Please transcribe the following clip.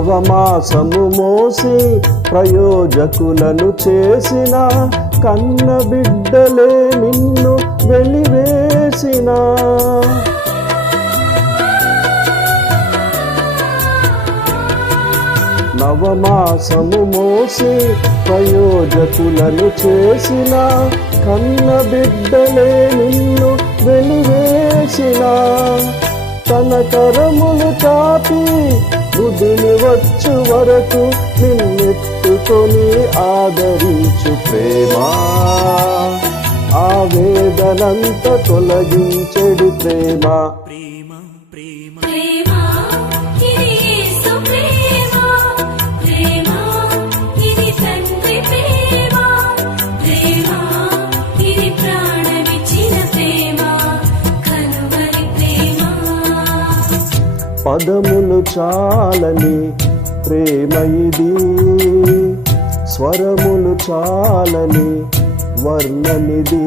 నవమాసము మోసి ప్రయోజకులను చేసిన కన్న బిడ్డలే నిన్ను వెలివేసిన నవమాసము మోసి ప్రయోజకులను చేసిన కన్న బిడ్డలే నిన్ను వెలివేసిన తన కరములు చాపి బుద్ధిని వచ్చు వరకు నిన్నెత్తుకొని ఆదరించు ప్రేమ ఆవేదనంత తొలగించెడు ప్రేమ పదములు చాలని ప్రేమ ఇది, స్వరములు చాలని వర్ణనిది.